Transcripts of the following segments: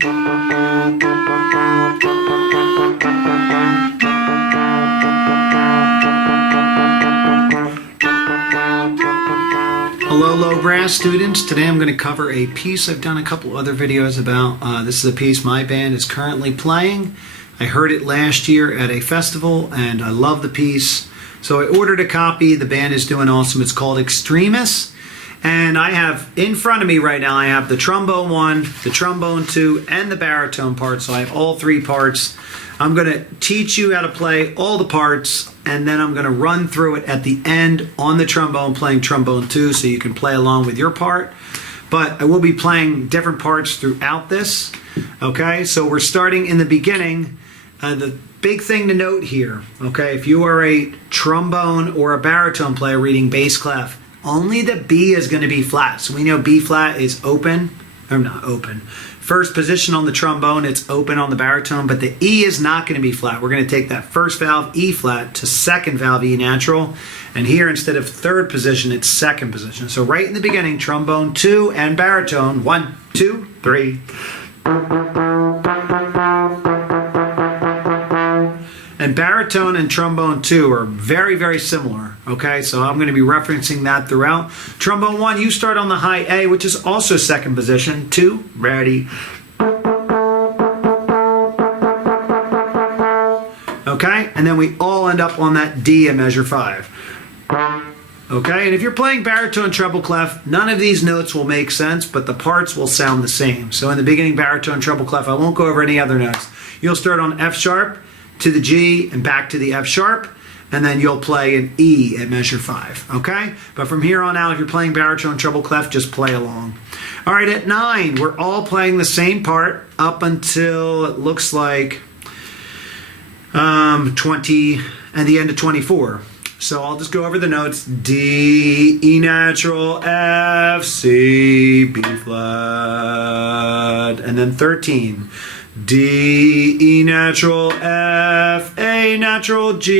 Hello, low brass students. Today I'm going to cover a piece I've done a couple other videos about. This is a piece my band is currently playing. I heard it last year at a festival and I love the piece. So I ordered a copy. The band is doing awesome. It's called Extremis. And I have in front of me right now, I have the trombone 1, the trombone 2, and the baritone part. So I have all 3 parts. I'm going to teach you how to play all the parts, and then I'm going to run through it at the end on the trombone, playing trombone 2, so you can play along with your part. But I will be playing different parts throughout this. Okay, so we're starting in the beginning. The big thing to note here, okay, if you are a trombone or a baritone player reading bass clef, only the B is going to be flat. So we know B flat is open, or not open. First position on the trombone, it's open on the baritone, but the E is not going to be flat. We're going to take that first valve E flat to second valve E natural. And here, instead of third position, it's second position. So right in the beginning, trombone 2 and baritone, 1, 2, 3. And baritone and trombone 2 are very, very similar, okay? So I'm going to be referencing that throughout. Trombone 1, you start on the high A, which is also second position. 2, ready. Okay, and then we all end up on that D in measure 5. Okay, and if you're playing baritone treble clef, none of these notes will make sense, but the parts will sound the same. So in the beginning, baritone treble clef, I won't go over any other notes. You'll start on F sharp, to the G and back to the F sharp, and then you'll play an E at measure 5, okay? But from here on out, if you're playing baritone treble clef, just play along. All right, at 9, we're all playing the same part up until it looks like 20 and the end of 24. So I'll just go over the notes. D, E natural, F, C, B flat, and then 13. D, E natural, F, A natural, G,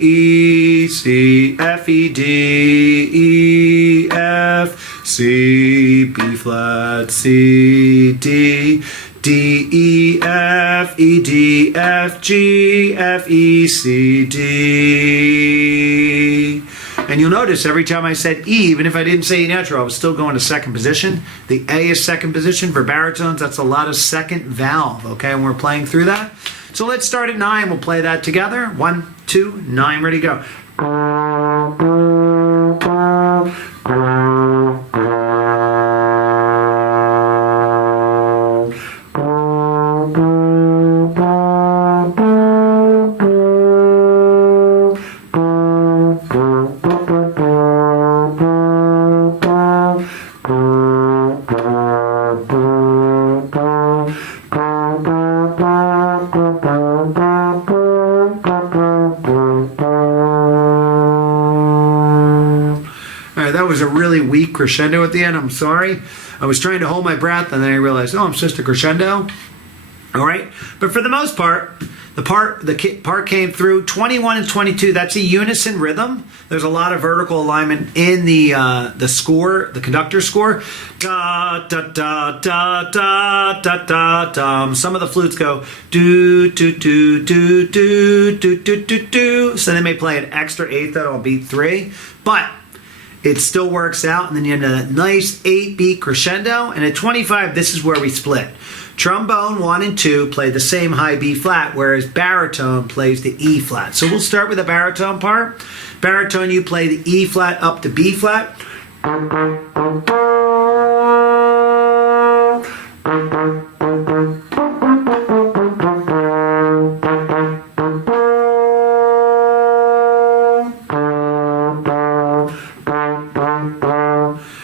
E, C, F, E, D, E, F, C, B flat, C, D, D, E, F, E, D, F, G, F, E, C, D. And you'll notice every time I said E, even if I didn't say E natural, I was still going to second position. The A is second position for baritones. That's a lot of second valve, okay? And we're playing through that. So let's start at 9. We'll play that together. 1, 2, 9, ready, go. That was a really weak crescendo at the end. I'm sorry. I was trying to hold my breath and then I realized, oh, I'm supposed to crescendo. All right. But for the most part, the part came through 21 and 22. That's a unison rhythm. There's a lot of vertical alignment in the score, the conductor score. Da da da da da da da da. Some of the flutes go do do do do do do do do do. So they may play an extra eighth note on beat 3, but it still works out, and then you end that nice 8-beat crescendo, and at 25, this is where we split. Trombone 1 and 2 play the same high B flat, whereas baritone plays the E flat. So we'll start with the baritone part. Baritone, you play the E flat up to B flat.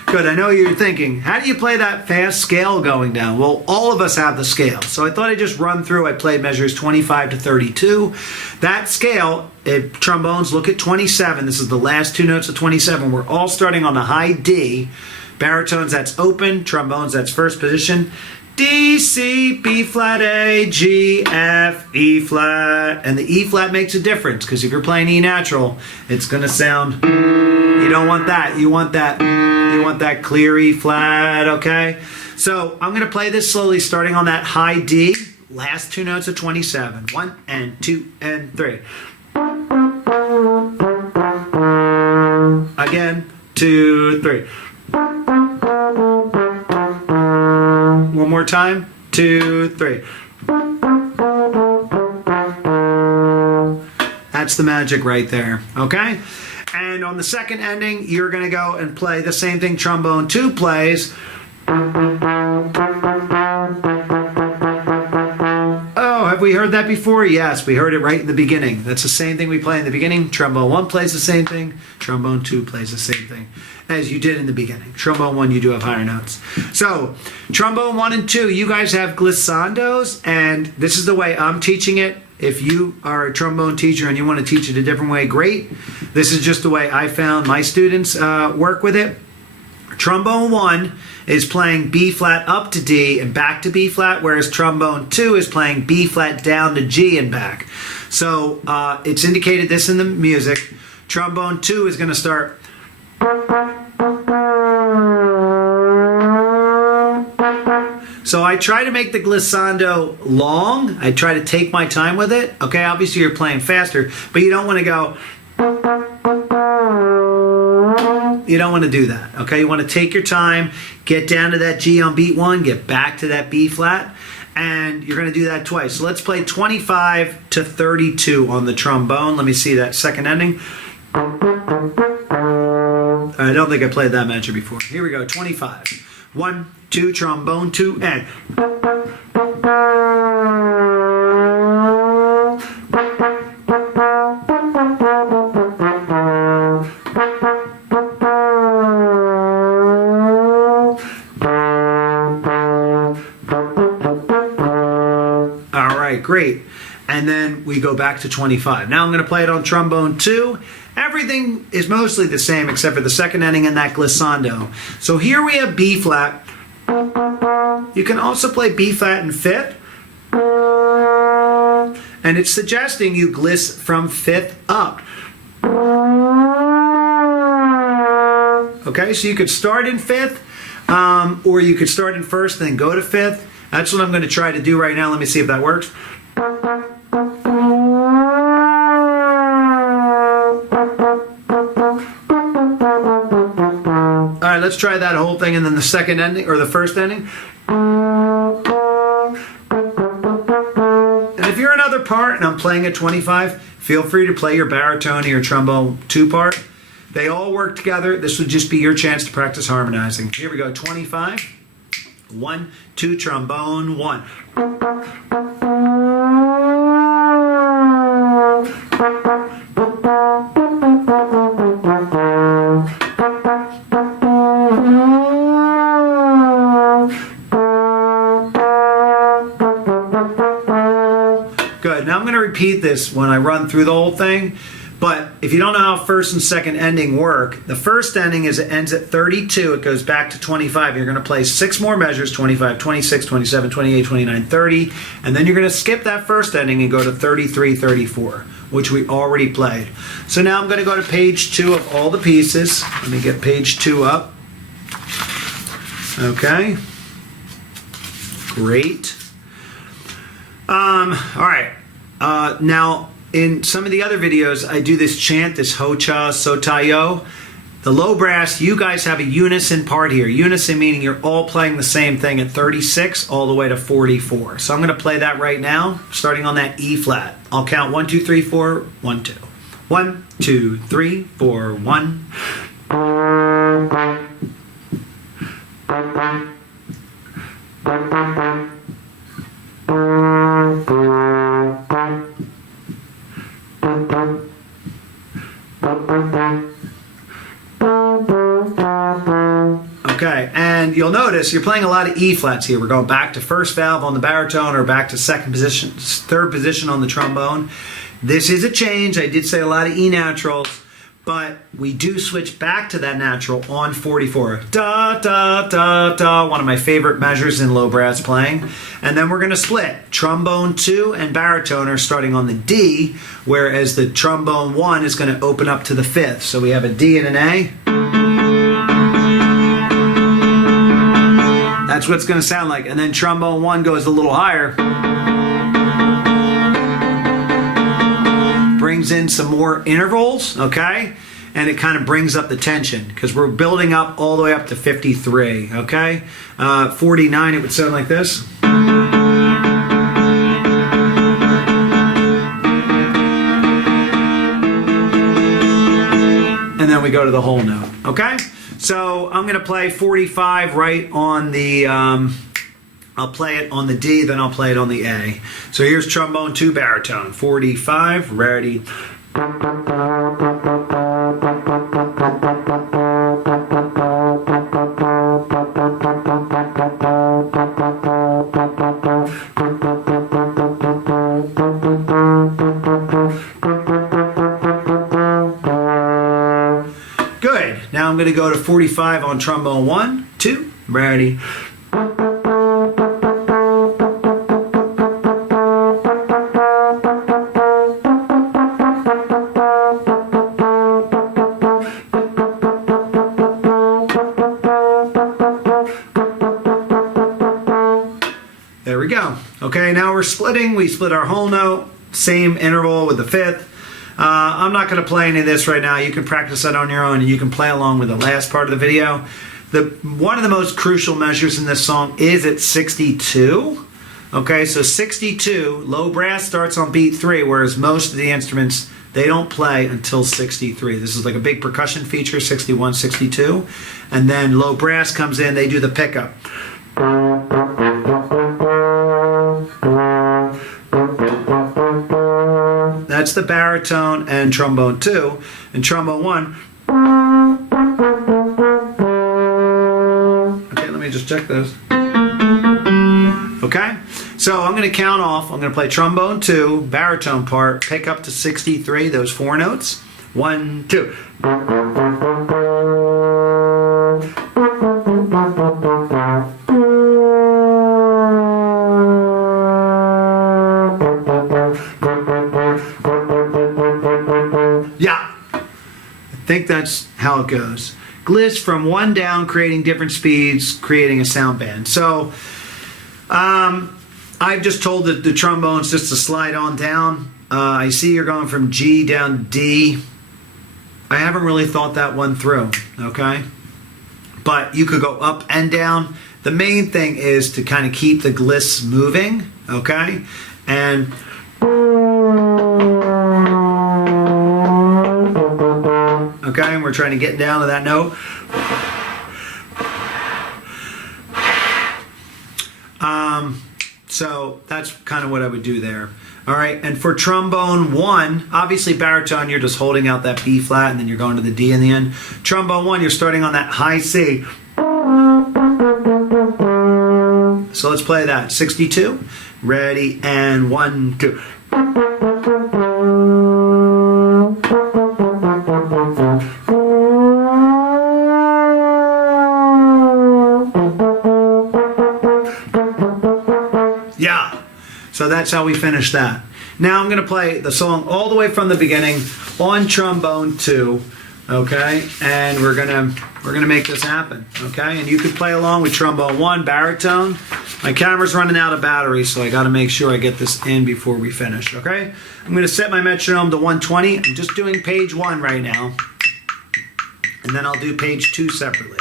Good, I know you're thinking, how do you play that fast scale going down? Well, all of us have the scale. So I thought I'd just run through. I played measures 25 to 32. That scale, trombones, look at 27. This is the last 2 notes of 27. We're all starting on the high D. Baritones, that's open. Trombones, that's first position. D, C, B flat, A, G, F, E flat. And the E flat makes a difference because if you're playing E natural, it's going to sound, you don't want that. You want that clear E flat, okay? So I'm going to play this slowly, starting on that high D, last two notes of 27. 1 and 2 and 3. Again, 2, 3. One more time, 2, 3. That's the magic right there, okay? And on the second ending, you're going to go and play the same thing trombone 2 plays. Oh, have we heard that before? Yes, we heard it right in the beginning. That's the same thing we play in the beginning. Trombone 1 plays the same thing. Trombone 2 plays the same thing as you did in the beginning. Trombone 1, you do have higher notes. So, trombone 1 and 2, you guys have glissandos, and this is the way I'm teaching it. If you are a trombone teacher and you want to teach it a different way, great. This is just the way I found my students work with it. Trombone 1 is playing B flat up to D and back to B flat, whereas trombone 2 is playing B flat down to G and back. So it's indicated this in the music. Trombone 2 is going to start. So I try to make the glissando long. I try to take my time with it. Okay, obviously you're playing faster, but you don't want to go. You don't want to do that. Okay, you want to take your time, get down to that G on beat 1, get back to that B flat, and you're going to do that twice. So let's play 25 to 32 on the trombone. Let me see that second ending. I don't think I played that measure before. Here we go, 25. 1, 2, trombone 2, and. All right, great. And then we go back to 25. Now I'm going to play it on trombone 2. Everything is mostly the same except for the second ending and that glissando. So here we have B flat. You can also play B flat and fifth. And it's suggesting you gliss from fifth up. Okay, so you could start in fifth, or you could start in first and then go to fifth. That's what I'm going to try to do right now. Let me see if that works. All right, let's try that whole thing and then the second ending, or the first ending. And if you're another part and I'm playing at 25, feel free to play your baritone or your trombone 2 part. They all work together. This would just be your chance to practice harmonizing. Here we go, 25. 1, 2, trombone 1. Good. Now I'm going to repeat this when I run through the whole thing. But if you don't know how first and second ending work, the first ending is it ends at 32. It goes back to 25. You're going to play 6 more measures, 25, 26, 27, 28, 29, 30. And then you're going to skip that first ending and go to 33, 34, which we already played. So now I'm going to go to page 2 of all the pieces. Let me get page 2 up. Okay. Great. All right. Now, in some of the other videos, I do this chant, this ho-cha, so-ta-yo. The low brass, you guys have a unison part here. Unison meaning you're all playing the same thing at 36 all the way to 44. So I'm going to play that right now, starting on that E flat. I'll count 1, 2, 3, 4, 1, 2. 1, 2, 3, 4, 1. Okay, and you'll notice you're playing a lot of E flats here. We're going back to first valve on the baritone or back to second position, third position on the trombone. This is a change. I did say a lot of E naturals, but we do switch back to that natural on 44. Da, da, da, da, one of my favorite measures in low brass playing. And then we're going to split. Trombone 2 and baritone are starting on the D, whereas the trombone 1 is going to open up to the fifth. So we have a D and an A. That's what it's going to sound like. And then trombone 1 goes a little higher. Brings in some more intervals, okay? And it kind of brings up the tension because we're building up all the way up to 53, okay? 49, it would sound like this. And then we go to the whole note, okay? So I'm going to play 45 right on the, I'll play it on the D, then I'll play it on the A. So here's trombone 2 baritone. 45, ready. Good. Now I'm going to go to 45 on trombone 1, 2, ready. There we go. Okay, now we're splitting. We split our whole note, same interval with the 5th. I'm not going to play any of this right now. You can practice that on your own, and you can play along with the last part of the video. One of the most crucial measures in this song is at 62. Okay, so 62, low brass starts on beat 3, whereas most of the instruments, they don't play until 63. This is like a big percussion feature, 61, 62. And then low brass comes in, they do the pickup. That's the baritone and trombone 2. And trombone 1. Okay, let me just check those. Okay, so I'm going to count off. I'm going to play trombone 2, baritone part, pick up to 63, those 4 notes. 1, 2. Yeah, I think that's how it goes. Gliss from 1 down, creating different speeds, creating a sound band. So I've just told the trombones just to slide on down. I see you're going from G down to D. I haven't really thought that one through, okay? But you could go up and down. The main thing is to kind of keep the gliss moving, okay? And okay, and we're trying to get down to that note. So that's kind of what I would do there. All right, and for trombone 1, obviously baritone, you're just holding out that B flat and then you're going to the D in the end. Trombone 1, you're starting on that high C. So let's play that. 62, ready, and 1, 2. Yeah, so that's how we finish that. Now I'm going to play the song all the way from the beginning on trombone 2, okay? And we're gonna make this happen, okay? And you can play along with trombone 1, baritone. My camera's running out of battery, so I got to make sure I get this in before we finish, okay? I'm going to set my metronome to 120. I'm just doing page 1 right now, and then I'll do page 2 separately.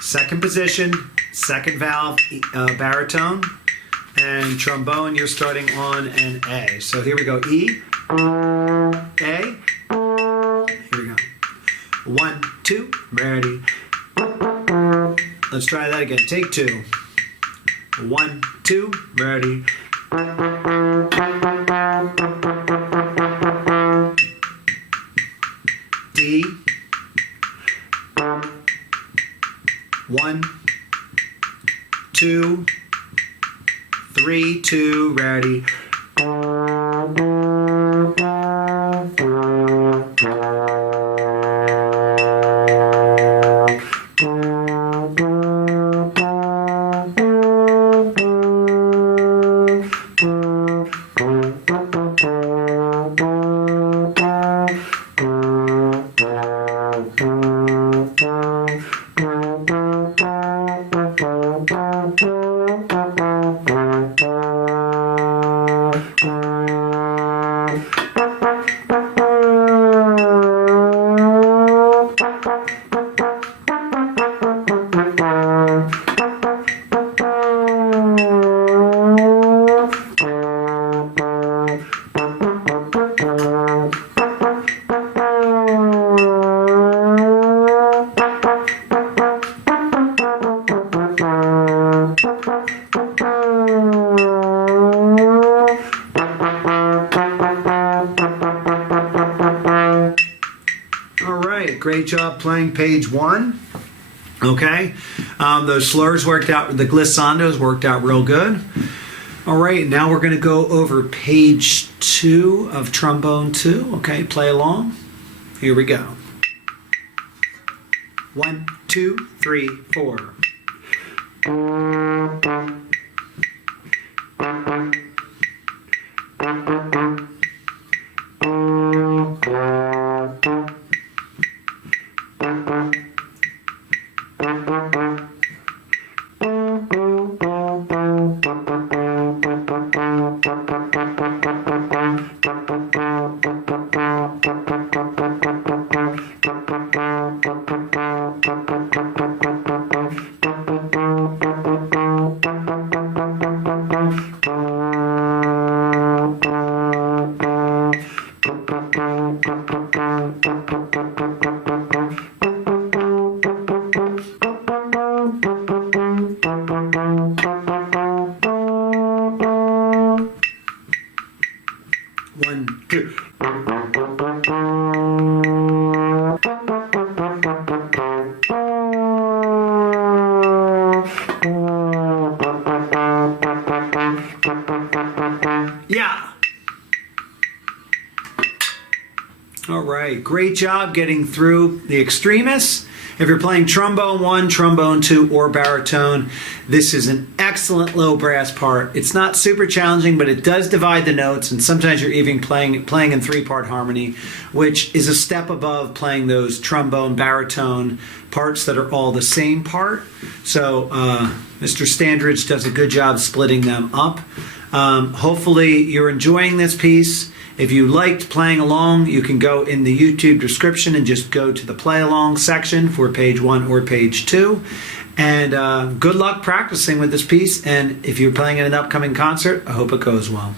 Second position, second valve, baritone. And trombone, you're starting on an A. So here we go. E, A. Here we go. 1, 2, ready. Let's try that again. Take 2. 1, 2, ready. D. 1, 2, 3, 2, ready. great job playing page 1. Okay, those slurs worked out, the glissandos worked out real good. All right, now we're going to go over page 2 of trombone 2. Okay, play along. Here we go. 1, 2, 3, 4. One, two. Yeah. All right, great job getting through the Extremis. If you're playing trombone 1, trombone 2, or baritone, this is an excellent low brass part. It's not super challenging, but it does divide the notes, and sometimes you're even playing in 3-part harmony, which is a step above playing those trombone, baritone parts that are all the same part. So Mr. Standridge does a good job splitting them up. Hopefully you're enjoying this piece. If you liked playing along, you can go in the YouTube description and just go to the play along section for page 1 or page 2. And good luck practicing with this piece. And if you're playing in an upcoming concert, I hope it goes well.